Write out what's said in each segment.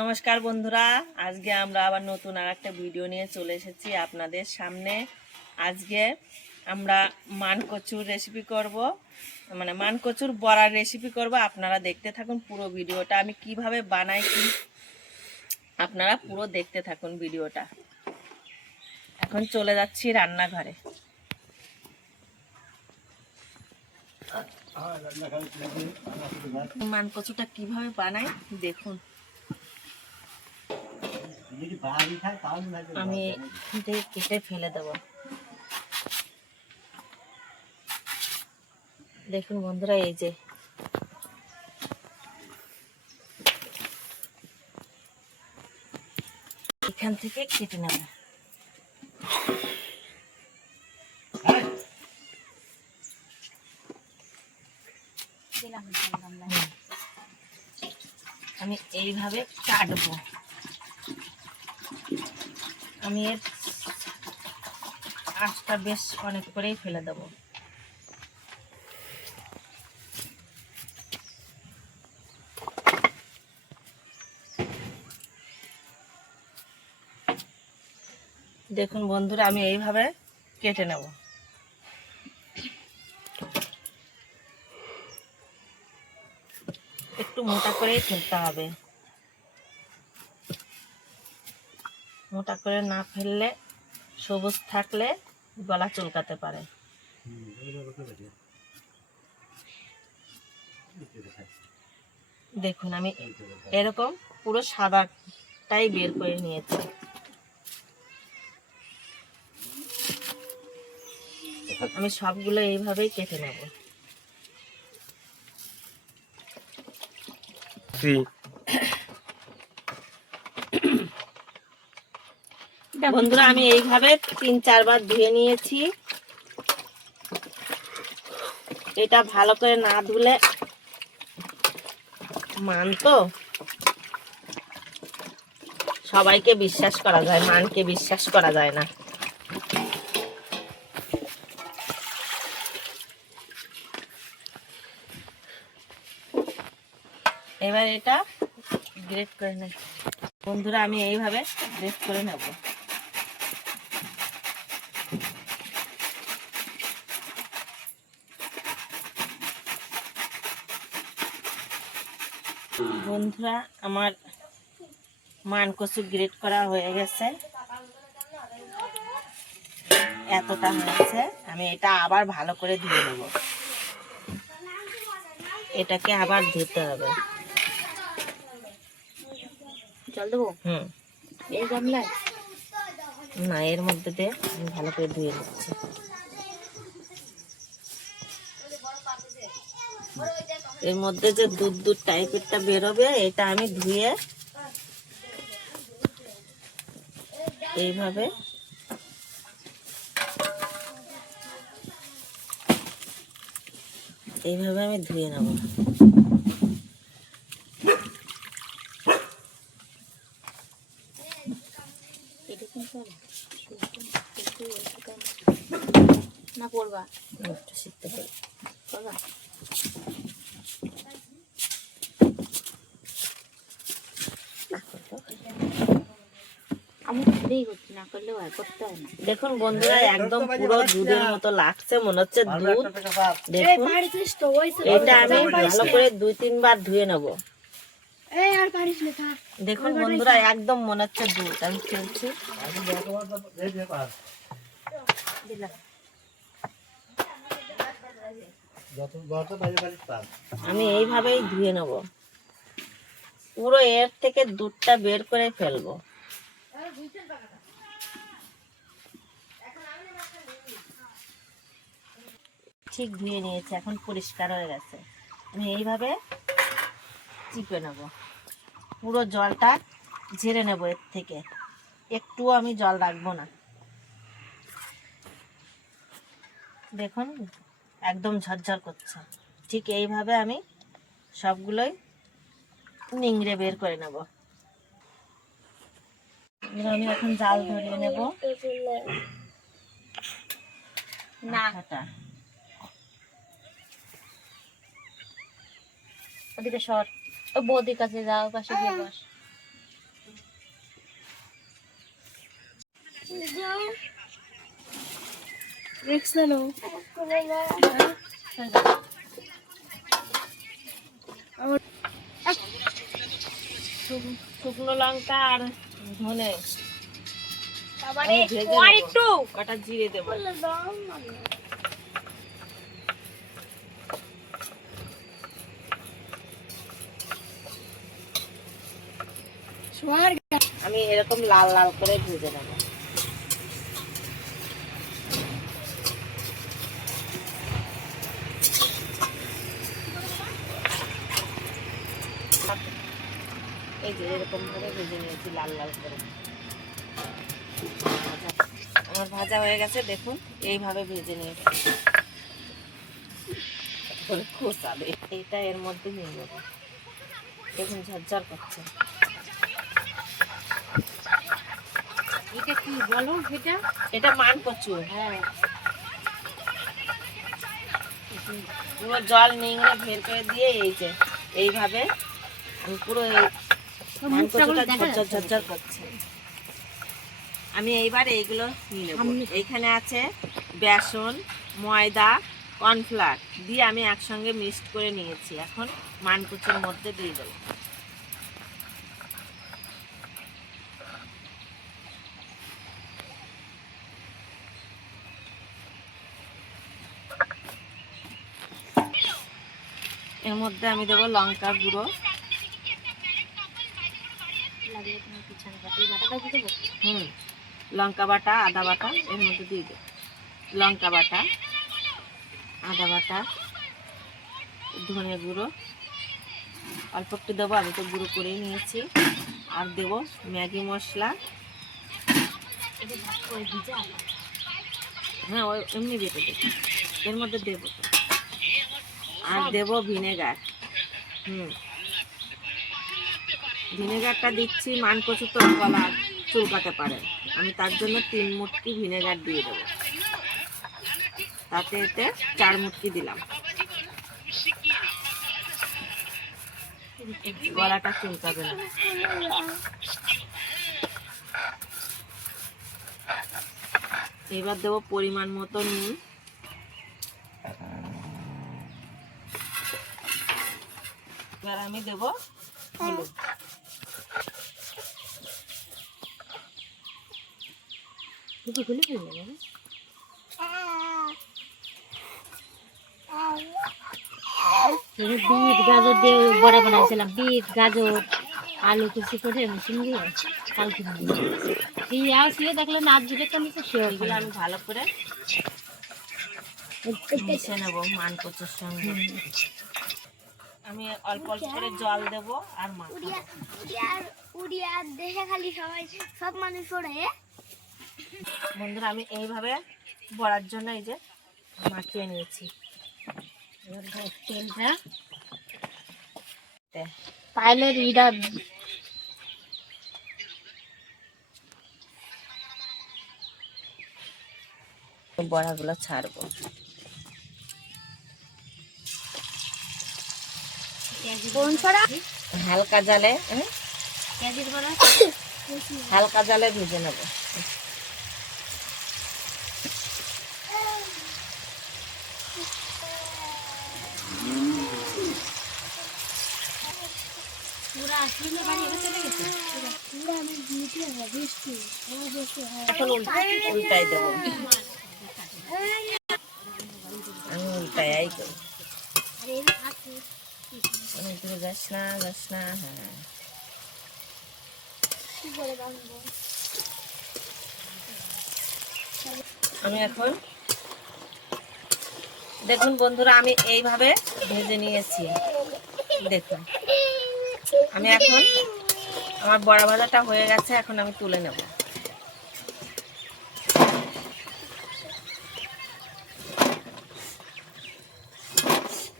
নমস্কার বন্ধুরা, আজকে আমরা আবার নতুন আর একটা ভিডিও নিয়ে চলে এসেছি আপনাদের সামনে। আজকে আমরা মানকচুর রেসিপি করব, মানে মানকচুর বড়ার রেসিপি করব। আপনারা দেখতে থাকুন পুরো ভিডিওটা, আমি কিভাবে বানাই কি আপনারা পুরো দেখতে থাকুন ভিডিওটা। এখন চলে যাচ্ছি রান্নাঘরে। মানকচুটা কিভাবে বানাই দেখুন। আমি কেটে ফেলে দেব। দেখুন বন্ধুরা, এই যে এখান থেকে কেটে নেব। আমি এইভাবে কাটবো। আমি এর আঁশটা বেশ অনেক করেই ফেলে দেব। দেখুন বন্ধুরা, আমি এইভাবে কেটে নেব। একটু মোটা করেই ফেলতে হবে, মোটা করে না ফেললে সবুজ থাকলে গলা চুলকাতে পারে। দেখুন আমি এরকম পুরো সাদাটাই বের করে নিয়েছি। আমি সবগুলো এইভাবেই কেটে নেব। বন্ধুরা, আমি এইভাবে 3-4 বার ধুয়ে নিয়েছি। এটা ভালো করে না ধুলে মান তো সবাইকে বিশ্বাস করা যায়, মানকে বিশ্বাস করা যায় না। এবার এটা গ্রেট করে নেব। বন্ধুরা, আমি এইভাবে গ্রেট করে নেব। বন্ধুরা, আমার মানকচু গ্রেট করা হয়ে গেছে, এতটা হয়েছে। আমি এটা আবার ভালো করে ধুয়ে নেব। এটাকে আবার ধুতে হবে। জল দেবো? এই গামলায় না, এর মধ্যে দিয়ে আমি ভালো করে ধুয়ে নিচ্ছি। এর মধ্যে যে দুধ দুধ টাইপেরটা বেরোবে, এটা আমি ধুয়ে এইভাবে আমি ধুয়ে নেব। না পড়বা একটু শিখতে পারবা। দেখুন বন্ধুরা, একদম পুরো দুধের মতো লাগছে, মনে হচ্ছে দুধ। দেখুন, এটা আমি ভালো করে 2-3 বার ধুয়ে নেব। দেখুন বন্ধুরা, একদম মনে হচ্ছে দুধ। আমি ফেলছি, আমি এইভাবেই ধুয়ে নেব। পুরো এর থেকে দুধটা বের করে ফেলবো। ঠিক ধুয়ে নিয়েছি, এখন পরিষ্কার হয়ে গেছে। আমি এইভাবে চিপে নেব, পুরো জলটা ঝেড়ে নেব। এর থেকে একটুও আমি জল রাখবো না। দেখুন একদম ঝরঝর করছে। ঠিক এইভাবে আমি সবগুলোই নিংড়ে বের করে নেব। আমি এখন জাল ধরিয়ে নেব। না, ওদিকে সর, ও বৌদির কাছে যাও, পাশে গিয়ে বস। শুকনো লঙ্কা আর ধনে একটু কটা জিরে দেবো। আমি এরকম লাল লাল করে ভেজে নেব। এই যে এরকম ভাবে ভেজে নিয়েছি লাল লাল করে। আমার ভাজা হয়ে গেছে, দেখুন এইভাবে ভেজে নিয়েছি। খোসাবে এটা এর মধ্যে নিয়ে নেব। দেখুন ঝরঝর করছে। এটা কি বলো? এটা মান কচু। হ্যাঁ, পুরো জল নিংড়ে বের করে দিয়ে এই যে এইভাবে আমি পুরো মান কচুটা ঝরঝর ঝরঝর করছে। আমি এইবার এইগুলো নিয়ে নেব। এইখানে আছে বেসন, ময়দা, কর্নফ্লাওয়ার দিয়ে আমি একসঙ্গে মিক্সড করে নিয়েছি। এখন মান কচুর মধ্যে দিয়ে দেবো। এর মধ্যে আমি দেবো লঙ্কা গুঁড়ো, লঙ্কা বাটা, আদা বাটা এর মধ্যে দিয়ে দেবো। লঙ্কা বাটা, আদা বাটা, ধনে গুঁড়ো অল্প একটু দেবো, আমি তো গুঁড়ো করেই নিয়েছি। আর দেবো ম্যাগি মশলা। হ্যাঁ, ওই এমনি বেটে দেবো, এর মধ্যে দেবো। আর দেবো ভিনেগার। ভিনেগারটা দিচ্ছি, মান কচু তো গলা চুলকাতে পারে, আমি তার জন্য 3 মুটকি ভিনেগার দিয়ে দেবো। তাতে এতে 4 মুটকি দিলাম। গলাটা চুলকাবে না। এবার দেবো পরিমাণ মতো নুন। এবার আমি দেবো হলুদ। বিট গাজর দিয়ে বড়া বানাইছিলাম। বিট গাজর আলু কুচি করে মেশিন দিয়ে কালকে দিয়ে দেখলে নাচ দিলে তো নিচে এগুলো আমি ভালো করে মিশিয়ে নেবো মান কচুর সঙ্গে। আমি অল্প অল্প করে জল দেবো আর বন্ধুরা আমি এইভাবে বড়ার জন্য এই যে মাখিয়ে নিয়েছি। তেলটা পাইলের ইডা বড়াগুলো ছাড়বো। হালকা জালে, হালকা জালে ভেজে নেব। এখন উল্টাই দেবো। আমি উল্টাই করি। যাস না, যাস না। হ্যাঁ, আমি এখন দেখুন বন্ধুরা, আমি এইভাবে ভেজে নিয়েছি। দেখুন আমি এখন আমার বড়া ভাজাটা হয়ে গেছে, এখন আমি তুলে নেব।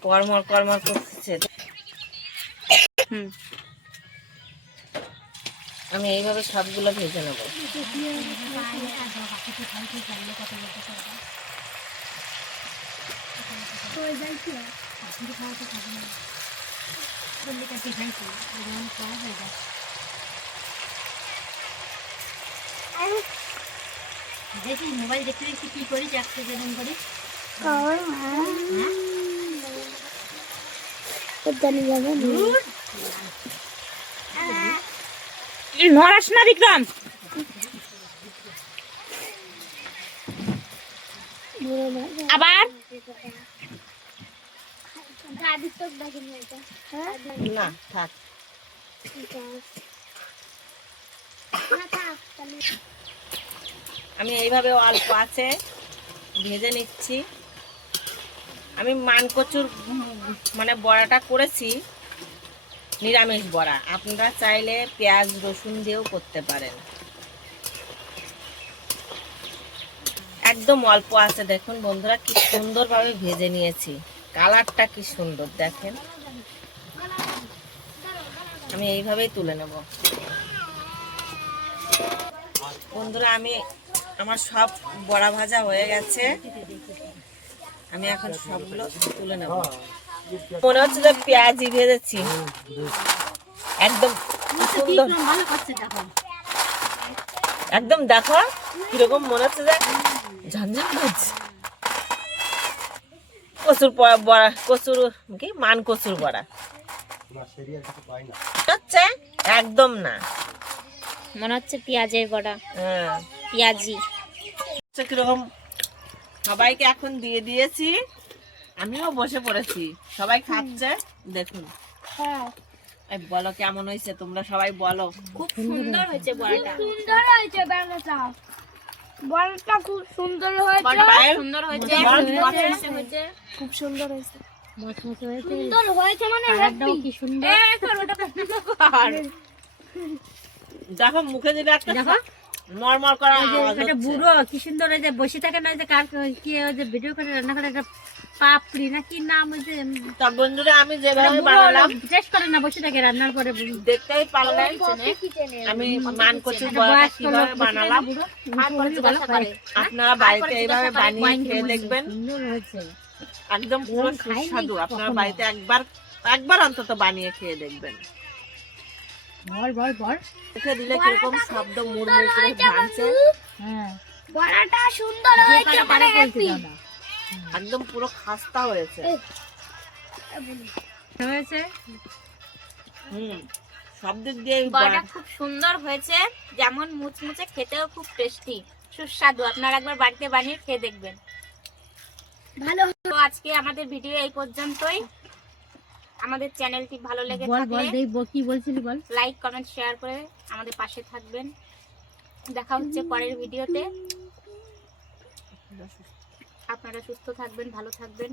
কর্মর কর্মর করছে। আমি এইভাবে সবগুলো ভেজে নেব। দেখি মোবাইল দেখতে দেখতে কি করিস একটু যেরকম করিস নড়াস না বিক্রম। আবার না থাক। আমি এইভাবে অল্প আছে ভেজে নিচ্ছি। আমি মানকচুর মানে বড়াটা করেছি নিরামিষ বড়া, আপনারা চাইলে পেঁয়াজ রসুন দিয়েও করতে পারেন। একদম অল্প আছে, দেখুন বন্ধুরা কি সুন্দরভাবে ভেজে নিয়েছি, কালারটা কি সুন্দর দেখেন। আমি এইভাবেই তুলে নেব বন্ধুরা। আমার সব বড়া ভাজা হয়ে গেছে, আমি এখন সবগুলো তুলে নেব। মনে হচ্ছে যে পেঁয়াজি ভেজেছি, একদম সুন্দর। একদম দেখো কিরকম মনে হচ্ছে যে ঝঞ্ঝাট করছে। কচুর বড়া, কচুর কি মান কচুর বড়া হচ্ছে একদম না, মনে হচ্ছে পেঁয়াজের বড়া, হ্যাঁ পেঁয়াজি। কিরকম সবাইকে এখন দিয়ে দিয়েছি, আমিও বসে পড়েছি, সবাই খাচ্ছে দেখুন। এই বলো কেমন হয়েছে, তোমরা সবাই বলো। খুব সুন্দর হয়েছে বড়াটা, সুন্দর হয়েছে বানাটা, বড়টা খুব সুন্দর হয়েছে, পায়েল, সুন্দর হয়েছে, মচমচে হয়েছে, খুব সুন্দর হয়েছে, মচমচে হয়েছে সুন্দর হয়েছে মানে কালারটাও কি সুন্দর দেখো মুখে দিলে একটা দেখো নরমাল করা ওই যে আওয়াজ একটা হচ্ছে। বুড়ো কি সুন্দর ওই যে বসে থাকে না, ওই যে কার কি ওই যে ভিডিও করে রান্না করে একটা পাপড়ি না কি নাম, ওই যে তা বন্ধুরা আমি যেভাবে বানালাম টেস্ট করে না, বসে থাকে রান্নার পরে দেখতেই পারলেন আমি মান কচুর বড়াটা কিভাবে বানালাম। আপনারা বাড়িতে এইভাবে বানিয়ে খেয়ে দেখবেন, সুন্দর হয়েছে। একদম পুরো সুস্বাদু। আপনারা বাড়িতে একবার অন্তত বানিয়ে খেয়ে দেখবেন। বল বল বল মুখে দিলে কিরকম শব্দ মুড়মুড় করে ভাঙছে, হ্যাঁ বড়াটা সুন্দর হয়েছে মানে হ্যাপি একদম পুরো খাস্তা হয়েছে। হয়েছে সব দিক দিয়ে বড়াটা খুব সুন্দর হয়েছে, যেমন মুচমুচে, খেতেও খুব টেস্টি সুস্বাদু। আপনারা একবার বাড়িতে বানিয়ে খেয়ে দেখবেন। ভালো। তো আজকে আমাদের ভিডিও এই পর্যন্তই। আমাদের চ্যানেলটি ভালো লেগে বল বল থাকলে দেই কি বলছিলি বল। লাইক কমেন্ট শেয়ার করে আমাদের পাশে থাকবেন। দেখা হচ্ছে পরের ভিডিওতে। আপনারা সুস্থ থাকবেন, ভালো থাকবেন।